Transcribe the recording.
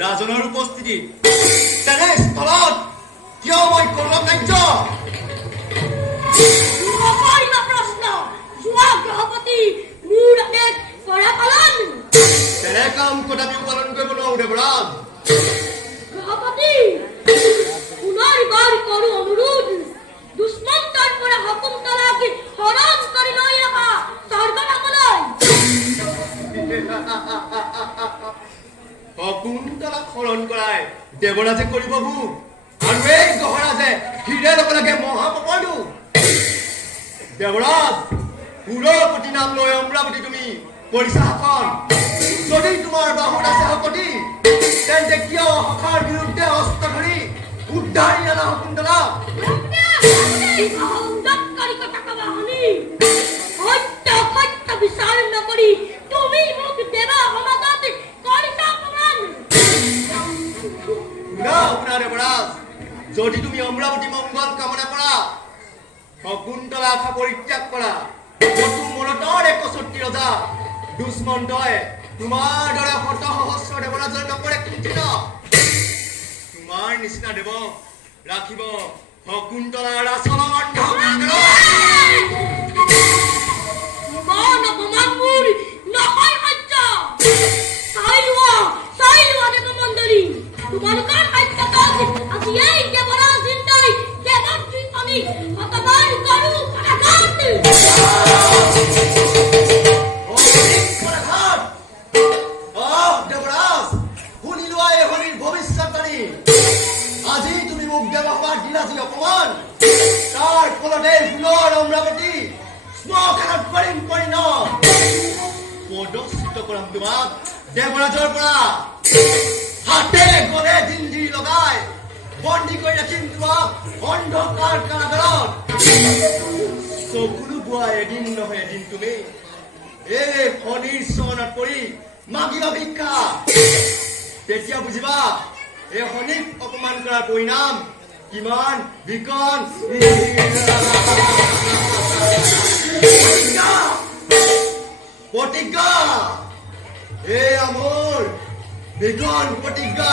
ৰাজনৰ উপস্থিতি তেনে স্থলত কিয় মই কৰ্ম কাৰ্য প্ৰশ্ন যোৱা গ্ৰহপতি মোৰ আদেশ কৰা পালন তেনে কাম কদাপিও পালন কৰিব নোৱাৰো দেৱৰাজ গ্ৰহপতি পুনৰবাৰ কৰো অনুৰোধ দুষ্মন্তৰ পৰা শকুন্তলাক হৰণ কৰি লৈ আহা স্বৰ্গধামলৈ শকুন্তলাক হৰণ কৰাই দেৱৰাজে কৰিব ভোগ আৰু এই গহৰাজে হিৰে ল'ব লাগে মহাপপৰটো দেৱৰাজ পুৰপতি নাম লৈ অমৰাৱতী তুমি কৰিছা শাসন যদি তোমাৰ বাহুত আছে শপতি তেন্তে কিয় শাখাৰ বিৰুদ্ধে হস্ত ধৰি উদ্ধাৰি আনা শকুন্তলা সত্য বিচাৰ নকৰি তুমি মোক দেৱা সমাজত কৰিছা অপমান দেৱৰাজ যদি তুমি অমৰাৱতী মংগল কামনা কৰা শকুন্তলা আশা পৰিত্যাগ কৰা মূলতৰ এক চত্ৰী ৰজা দুষ্মন্তই তোমাৰ দৰে শত সহস্ৰ দেৱৰাজৰ নকৰে কিঞ্চিত তোমাৰ নিচিনা দেৱ ৰাখিব শকুন্তলাৰ আচৰণ তোমালোকৰ সত্যত আজি এই দেৱৰাজ জিন্দাই দেৱত্ৰী আমি ভগৱান কৰো দেৱৰাজ শুনিলো এই হৰিৰ ভৱিষ্যতবাণী আজি তুমি মোক দেৱসভাত দিলা যি অপমান তাৰ ফলতে পুনৰ অমৰাৱতী শ্মশানত কৰিম পৰিণত পদস্থিত কৰাম তোমাক দেৱৰাজৰ পৰা হাতে গলে জিঞ্জিৰ লগাই বন্দী কৰি ৰাখিম তোমাক অন্ধকাৰ কাৰাগাৰত চকুলো বোৱা এদিন নহয় এদিন তুমি এই শনিৰ চৰণত পৰি মাগিবা ভিক্ষা তেতিয়া বুজিবা এই শনিক অপমান কৰাৰ পৰিণাম কিমান বিকন প্ৰতিজ্ঞা এই মোৰ বিকন প্ৰতিজ্ঞা